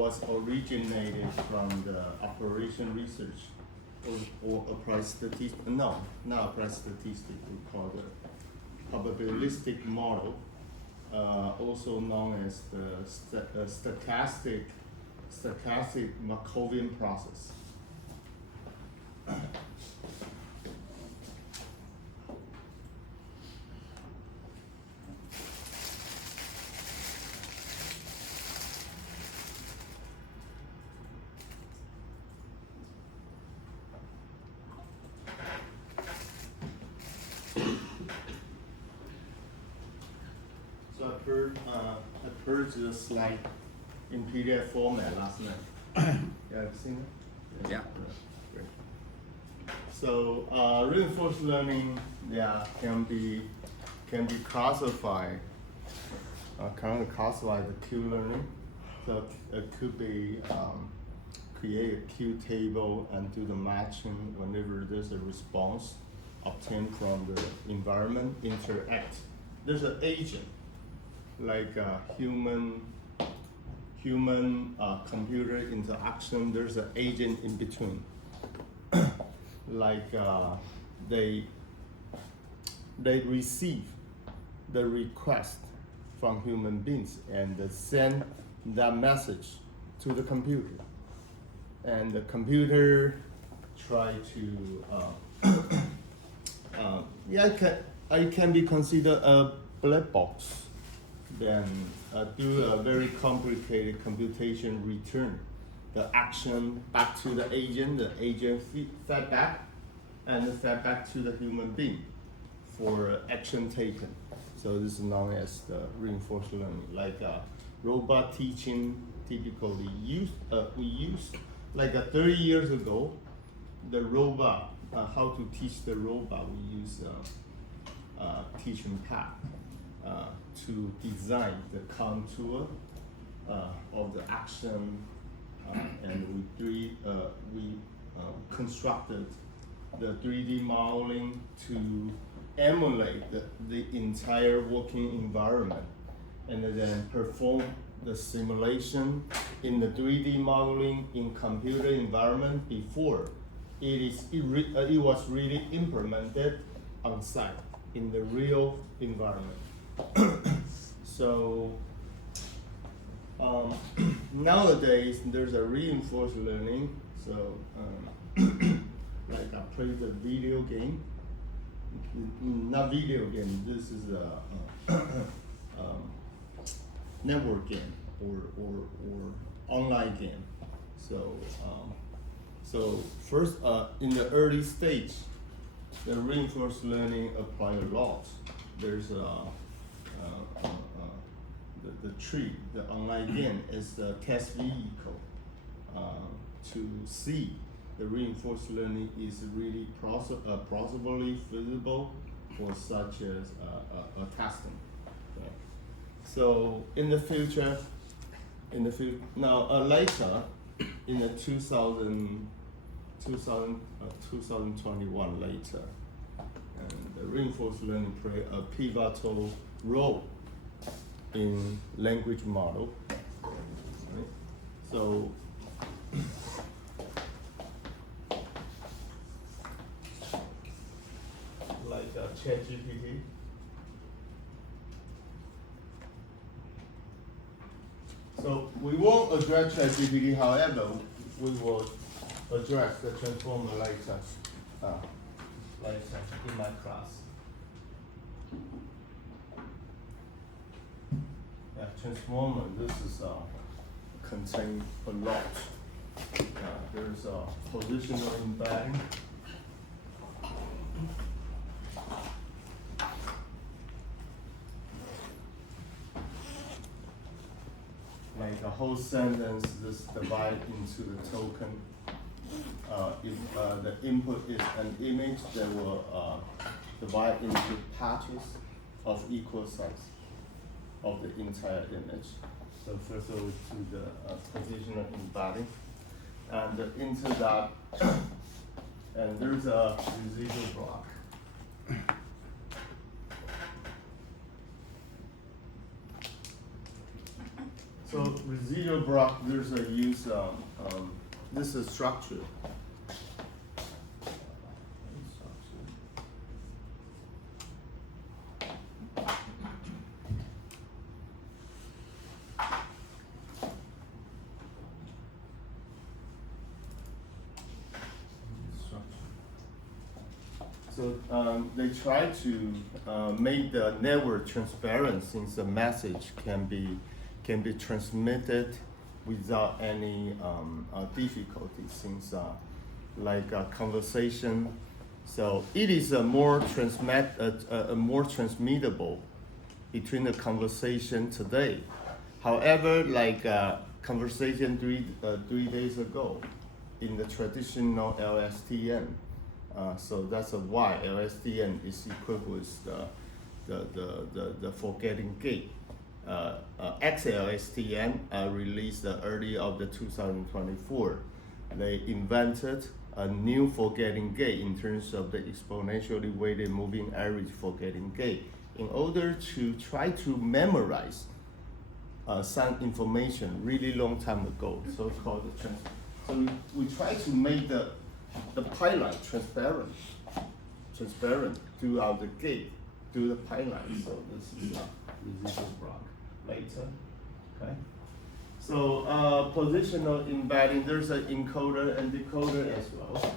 was originated from the operation research or applied statistics. No, not applied statistics. We call it probabilistic model, also known as the stochastic Markovian process. So I purged the slide in PDF format last night. Yeah, have you seen it? Yeah. Great. So reinforced learning, can be classified. Kind of classified the Q learning. So it could be create a Q table and do the matching whenever there's a response obtained from the environment interact. There's an agent like human computer interaction. There's an agent in between. Like they receive the request from human beings and they send that message to the computer, and the computer try to it can be considered a black box. Then do a very complicated computation, return the action back to the agent fed back, and fed back to the human being for action taken. So this is known as the reinforced learning. Like robot teaching, typically we use like 30 years ago, the robot, how to teach the robot, we use teaching path to design the contour of the action, and we constructed the 3D modeling to emulate the entire working environment, and then perform the simulation in the 3D modeling in computer environment before it was really implemented on site in the real environment. So nowadays there's a reinforced learning. So like I play the video game, not video game. This is a network game or online game. So first in the early stage, the reinforced learning apply a lot. There's the tree, the online game is the test vehicle to see the reinforced learning is really plausibly feasible for such as a testing. Okay. So in the future, later in the 2021 later, and the reinforced learning play a pivotal role in language model. Right? So like ChatGPT. So we won't address ChatGPT, however, we will address the transformer later in my class. Yeah, transformer, this is contain a lot. There's a positional embedding. Like the whole sentence is divided into the token. If the input is an image, they will divide into patches of equal size of the entire image. So first of all to the positional embedding, and into that, and there's a residual block. So residual block, there's a use, this is structure. So they try to make the network transparent, since the message can be transmitted without any difficulty, since like a conversation. So it is a more transmittable between the conversation today. However, like conversation three days ago in the traditional LSTM. So that's why LSTM is equipped with the forgetting gate. XLSTM released early of the 2024. They invented a new forgetting gate in terms of the exponentially weighted moving average forgetting gate in order to try to memorize some information really long time ago. So it's called the So we try to make the pipeline transparent throughout the gate, through the pipeline. So this is a residual block later. Okay. So positional embedding, there's an encoder and decoder as well.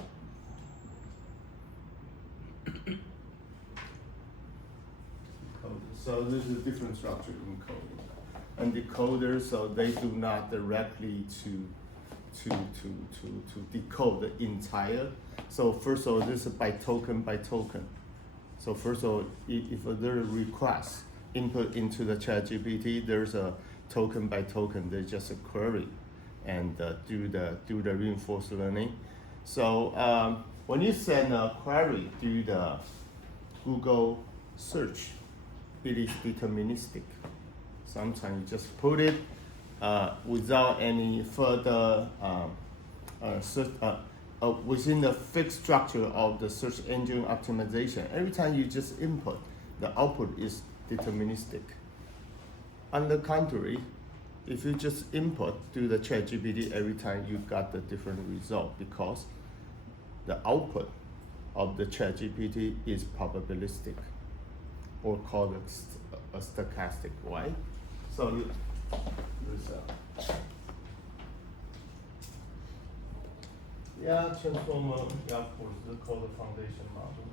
So this is a different structure encoding and decoder. So they do not directly to decode the entire. So first of all, this is by token. So first of all, if there is request input into the ChatGPT, there's a token by token. They just a query and do the reinforced learning. So when you send a query through the Google search, it is deterministic. Sometimes you just put it without any further within the fixed structure of the search engine optimization. Every time you just input, the output is deterministic. On the contrary, if you just input to the ChatGPT, every time you got the different result, because the output of the ChatGPT is probabilistic, or called a stochastic. Why? So transformer, of course, they call the foundation model.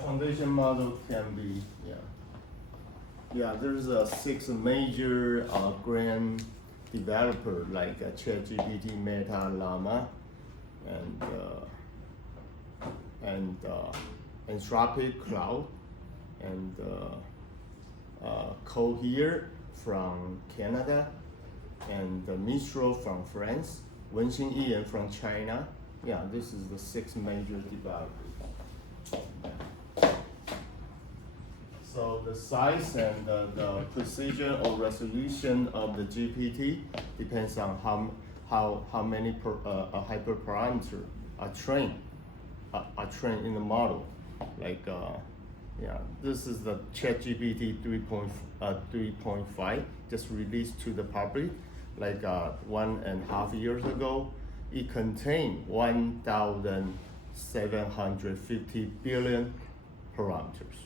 Foundation model can be, there's 6 major grand developer like ChatGPT, Meta, Llama, and Anthropic Cloud, and Cohere from Canada, and Mistral from France, Wenxin Ian from China. This is the 6 major developers. So the size and the precision or resolution of the GPT depends on how many hyperparameters are trained in the model. Like this is the ChatGPT 3.5 just released to the public like 1.5 years ago. It contained 1,750 billion parameters.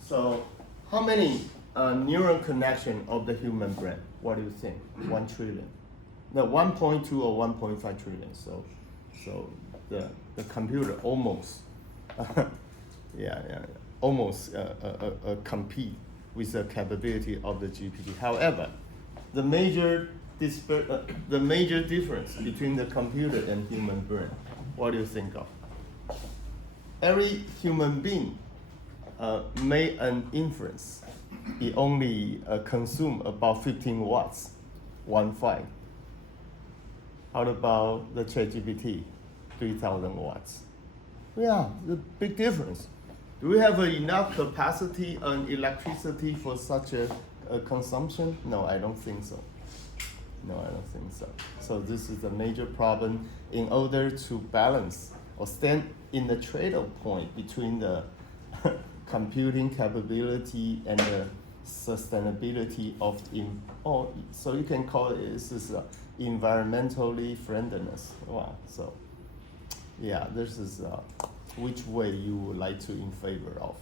So how many neural connection of the human brain? What do you think? 1 trillion. No, 1.2 or 1.5 trillion. So the computer almost almost compete with the capability of the GPT. However, the major difference between the computer and human brain, what do you think of? Every human being made an inference. It only consume about 15 watts, 1.5. How about the ChatGPT, 3,000 watts? The big difference. Do we have enough capacity and electricity for such a consumption? No, I don't think so. So this is a major problem in order to balance or stand in the trade-off point between the computing capability and the sustainability of so you can call it this is environmentally friendliness. Wow. So yeah, this is which way you would like to in favor of.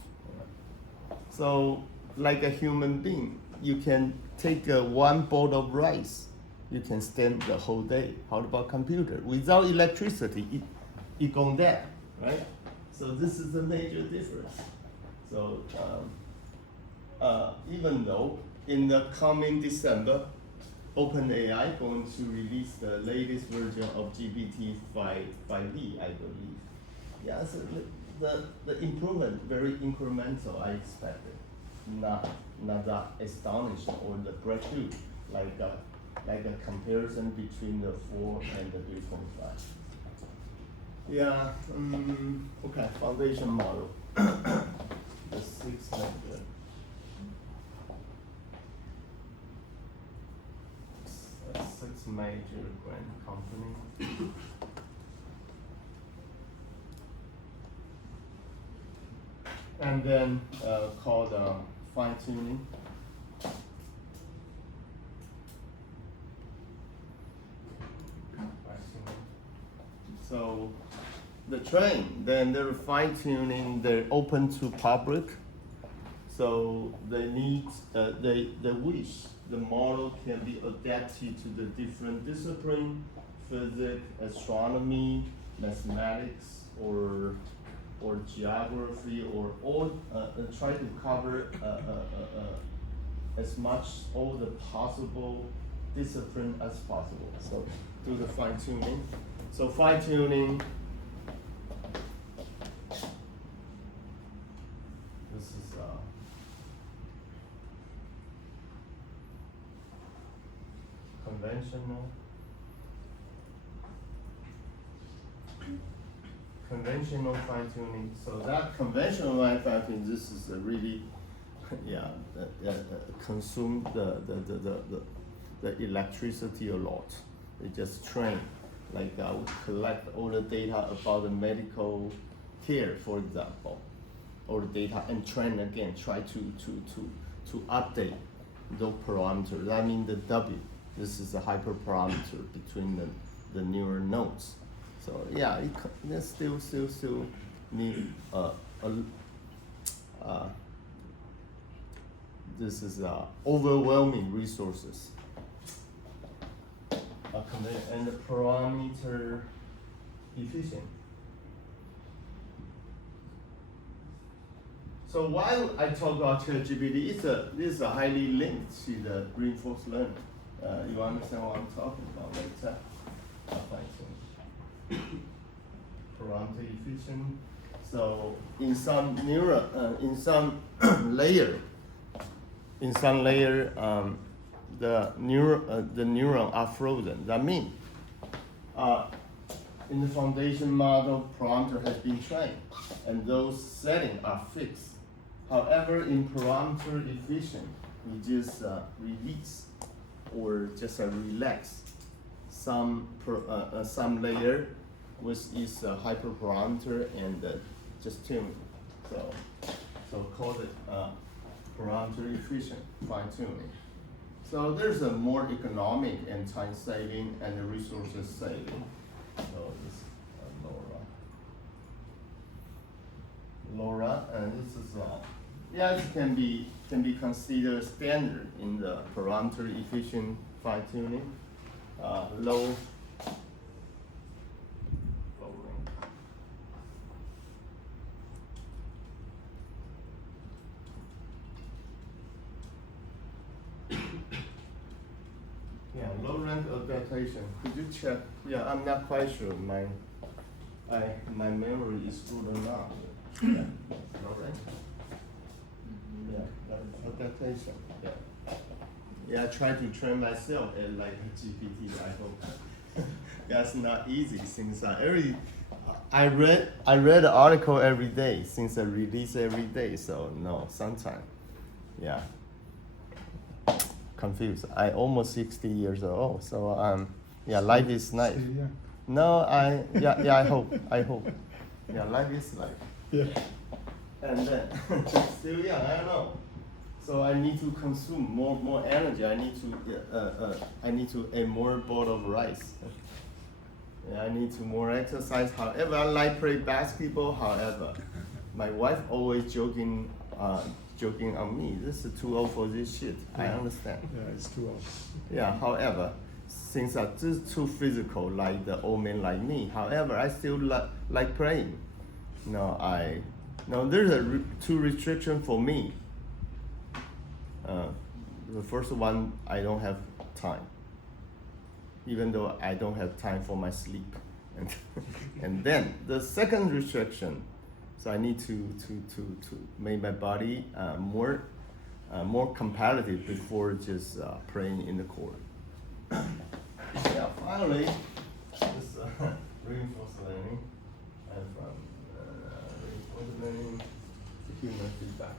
So like a human being, you can take one bowl of rice, you can stand the whole day. How about computer? Without electricity, it goes dead, right? So this is the major difference. So even though in the coming December, OpenAI going to release the latest version of GPT 5e, I believe. Yeah, so the improvement very incremental. I expected, not that astonishing or the breakthrough like a comparison between the 4 and the 3.5. Yeah. Okay. Foundation model. The 6 method. Six major brand company. And then called fine tuning. So the train, then they're fine tuning, they're open to public. So they need, they wish the model can be adapted to the different discipline, physics, astronomy, mathematics, or geography, or all, try to cover as much all the possible discipline as possible. So do the fine tuning. So fine tuning. This is conventional fine tuning. So that conventional fine tuning, this is a really, yeah, consume the electricity a lot. They just train, like collect all the data about the medical care, for example, all the data and train again, try to update those parameters. That means the W. This is a hyperparameter between the neural nodes. So yeah, it still need this is overwhelming resources. And the parameter efficient. So while I talk about ChatGPT, this is a highly linked to the reinforcement learning. You understand what I'm talking about later? Parameter efficient. So in some layer, the neuron are frozen. That means in the foundation model, parameter has been trained, and those settings are fixed. However, in parameter efficient, we just release or just relax some layer with its hyperparameter and just tune. So call it parameter efficient fine tuning. So there's a more economic and time saving and the resources saving. So this is Laura, and this is yeah, it can be considered standard in the parameter efficient fine tuning. Low rank. Yeah, low rank adaptation. Could you check? Yeah, I'm not quite sure. My memory is good or not. Yeah, low rank. Yeah, adaptation. Yeah. Yeah, I try to train myself at like GPT. I hope that's not easy since I read the article every day since I release every day. So no, sometimes, yeah, confused. I almost 60 years old. So yeah, life is nice. No, I hope. Yeah, life is life. Yeah. And then still young, I don't know. So I need to consume more energy. I need to eat more bowl of rice. Yeah, I need to more exercise. However, I like play basketball. However, my wife always joking on me. This is too old for this shit. I understand. Yeah, it's too old. Yeah. However, since I'm just too physical, like the old man like me. However, I still like playing. There's two restrictions for me. The first one, I don't have time. Even though I don't have time for my sleep, and then the second restriction, so I need to make my body more competitive before just playing in the court. Yeah, finally, this reinforced learning and from reinforced learning to human feedback.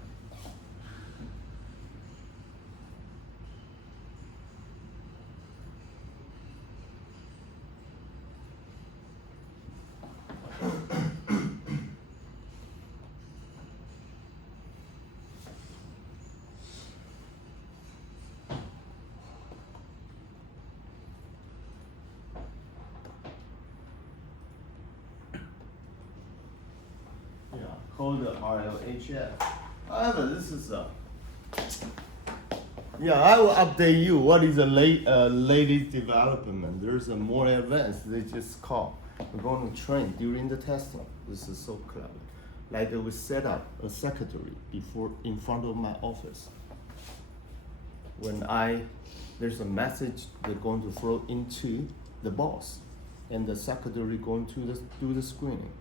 Called the RLHF. However, this is I will update you what is the latest development. There's a more advanced. They just call. We're going to train during the testing. This is so clever. Like we set up a secretary in front of my office. When there's a message they're going to throw into the boss, and the secretary going to do the screening.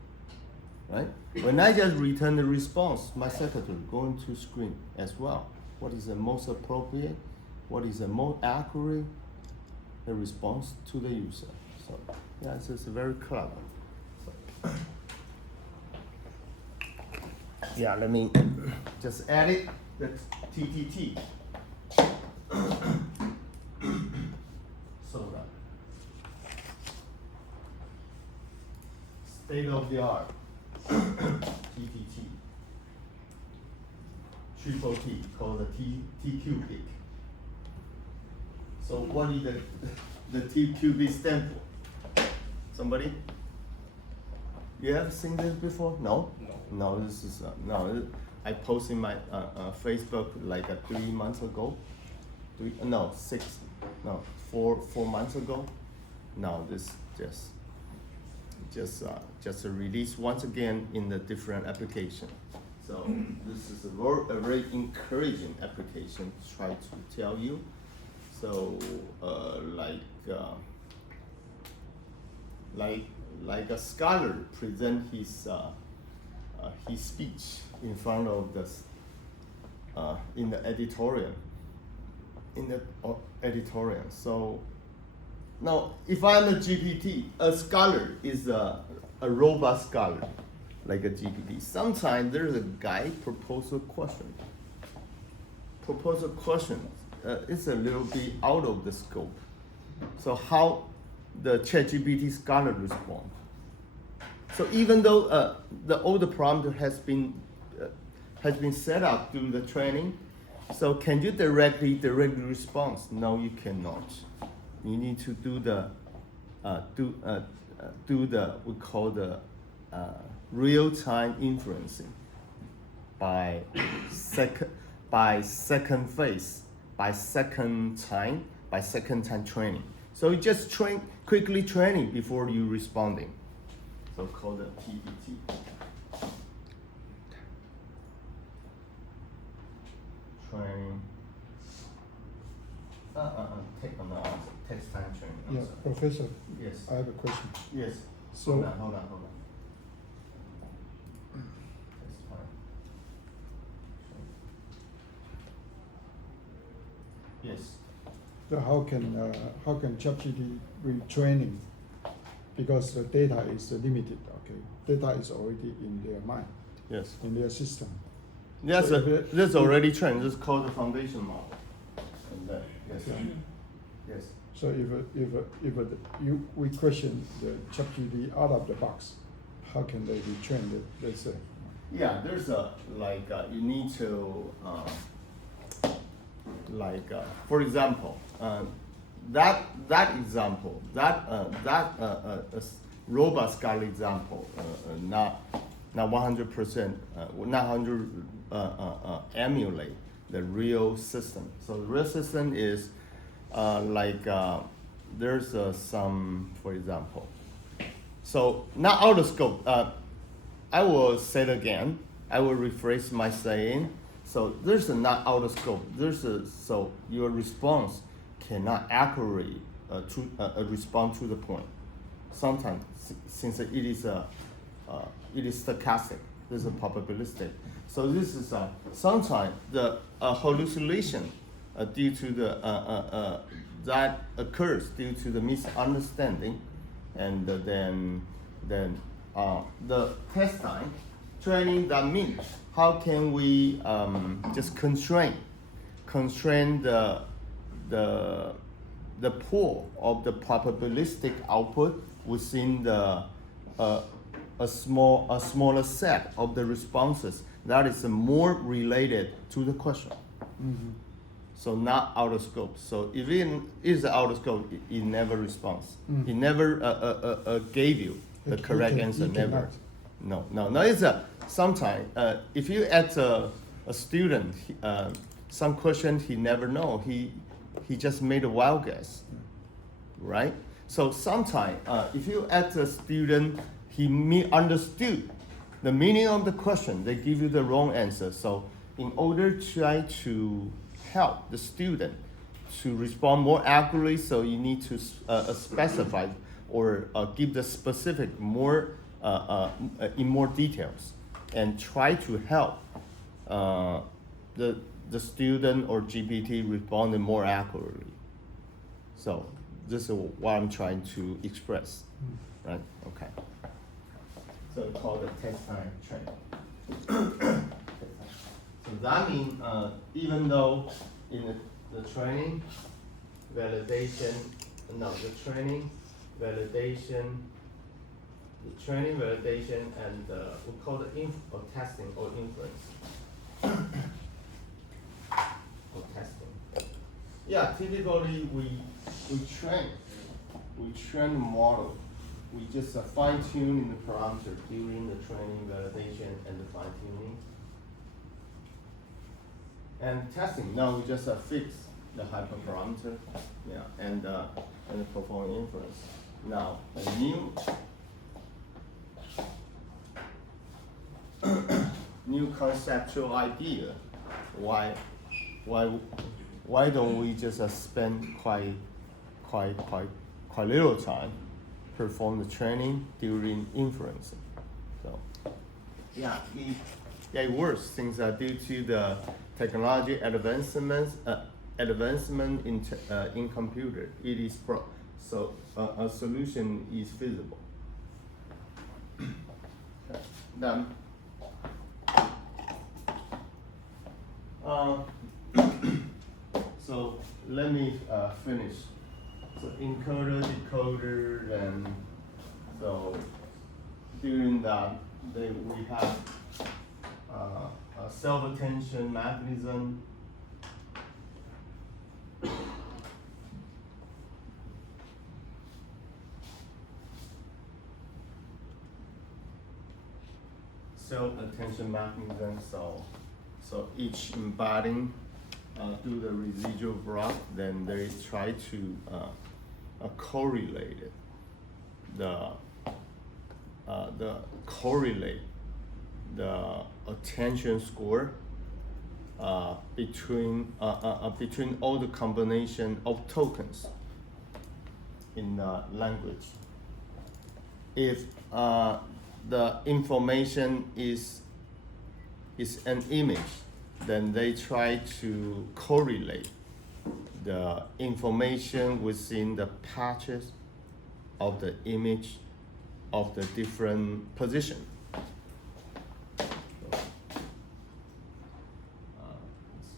Right? When I just return the response, my secretary going to screen as well. What is the most appropriate? What is the most accurate? The response to the user. So yeah, it's very clever. So, yeah, let me just add it. That's TTT. So state of the art. TTT, triple T, called the T-cubic. So what is the T-cubic stand for? Somebody? You have seen this before? No? No, this is, I posted in my Facebook like 3 months ago. 4 months ago. Now this just a release once again in the different application. So this is a very encouraging application to try to tell you. So like a scholar present his speech in front of in the editorial. So now, if I'm a GPT, a scholar is a robust scholar, like a GPT. Sometimes there's a guy propose a question. It's a little bit out of the scope. So how the ChatGPT scholar respond? So even though all the prompt has been set up through the training, so can you directly response? No, you cannot. You need to do the we call the real-time inferencing by second time training. So you just quickly training before you responding. So called the TPT. Training. Text time training. Yeah, Professor. Yes. I have a question. Yes. So hold on. Text time. Yes. So how can ChatGPT retraining? Because the data is limited. Okay, data is already in their mind. Yes. In their system. Yes, So this already trained. This is called the foundation model. And yes. Yes. So if we question the ChatGPT out of the box, how can they be trained? Let's say. Yeah, there's a you need to for example, that example robot Scala example, not 100%, not 100 emulate the real system. So the real system is there's some, for example. So not out of scope. I will say it again. I will rephrase my saying. So there's a not out of scope. So your response cannot accurately respond to the point. Sometimes, since it is stochastic, this is probabilistic. So this is sometimes the hallucination due to the that occurs due to the misunderstanding, and then the test time training. That means how can we just constrain the pool of the probabilistic output within the a smaller set of the responses that is more related to the question. Mm-hmm. So not out of scope. So if it is out of scope, it never responds. Mm. It never gave you the correct answer. Never. Cannot. No. It's sometimes if you ask a student some question he never know, he just made a wild guess, right? So sometimes if you ask a student, he misunderstood the meaning of the question, they give you the wrong answer. So in order to try to help the student to respond more accurately, so you need to specify or give the specific more in more details, and try to help the student or GPT respond more accurately. So this is what I'm trying to express, right? Okay. So it's called the test time training. So that means even though in the training, validation, and we call it testing or inference. Or testing. Yeah, typically we train the model. We just fine tune in the parameter during the training, validation, and the fine tuning. And testing, now we just fix the hyperparameter, yeah, and perform inference. Now a new conceptual idea. Why don't we just spend quite little time perform the training during inference? So yeah, it works. Things are due to the technology advancement in computer. It is so a solution is feasible. Then so let me finish. So encoder, decoder, and so during that we have a self-attention mechanism. Self-attention mechanism. So each embedding do the residual block, then they try to correlate the attention score between all the combination of tokens in the language. If the information is an image, then they try to correlate the information within the patches of the image of the different position. It's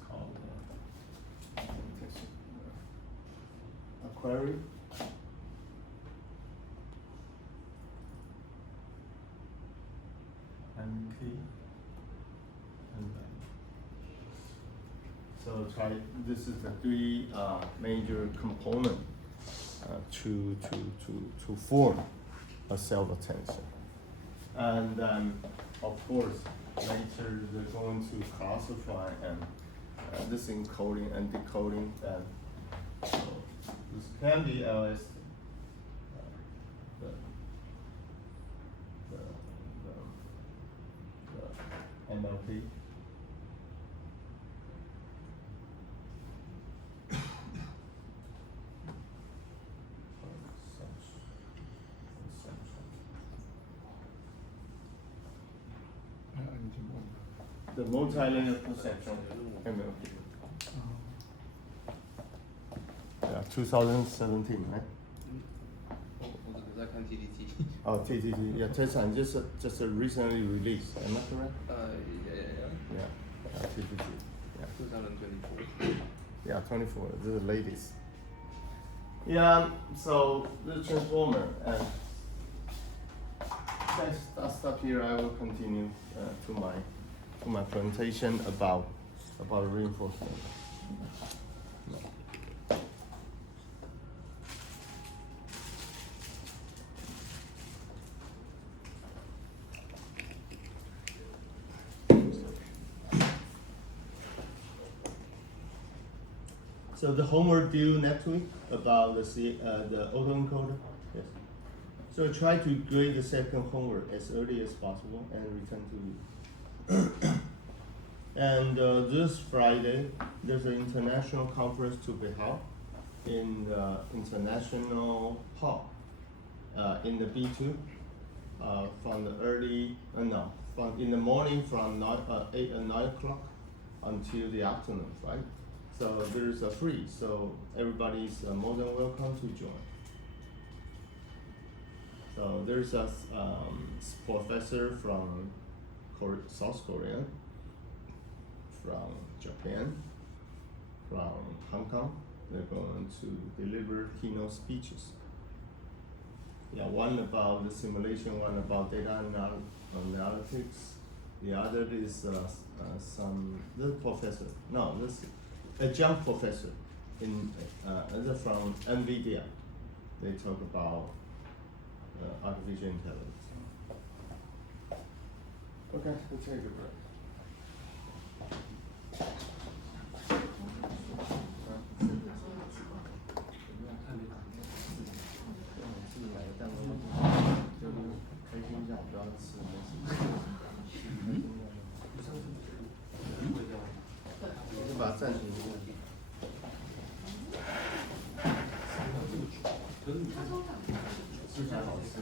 called a query. So try. This is the three major component to form a self-attention, and then of course later they're going to classify and this encoding and decoding, and so this can be LS. The NLP. The multi-linear perception, MLP. Yeah, 2017, right? 我在看 TDT。 Oh, TTT. Yeah, Tesla just recently released. Am I correct? Yeah. Yeah, TTT. Yeah. 2024. Yeah, 24. This is the latest. Yeah. So the transformer, and I'll stop here. I will continue to my presentation about reinforcement. So the homework due next week about the autoencoder. Yes. So try to grade the second homework as early as possible and return to you. And this Friday, there's an international conference to be held in the international hall in the B2 from the from in the morning from 9 o'clock until the afternoon, right? So there's a free, so everybody's more than welcome to join. So there's a professor from South Korea, from Japan, from Hong Kong. They're going to deliver keynote speeches. Yeah, one about the simulation, one about data analytics. The other is this professor. No, this adjunct professor in from NVIDIA. They talk about artificial intelligence. Okay, we'll take a break.把它暂停一下。吃起来好吃。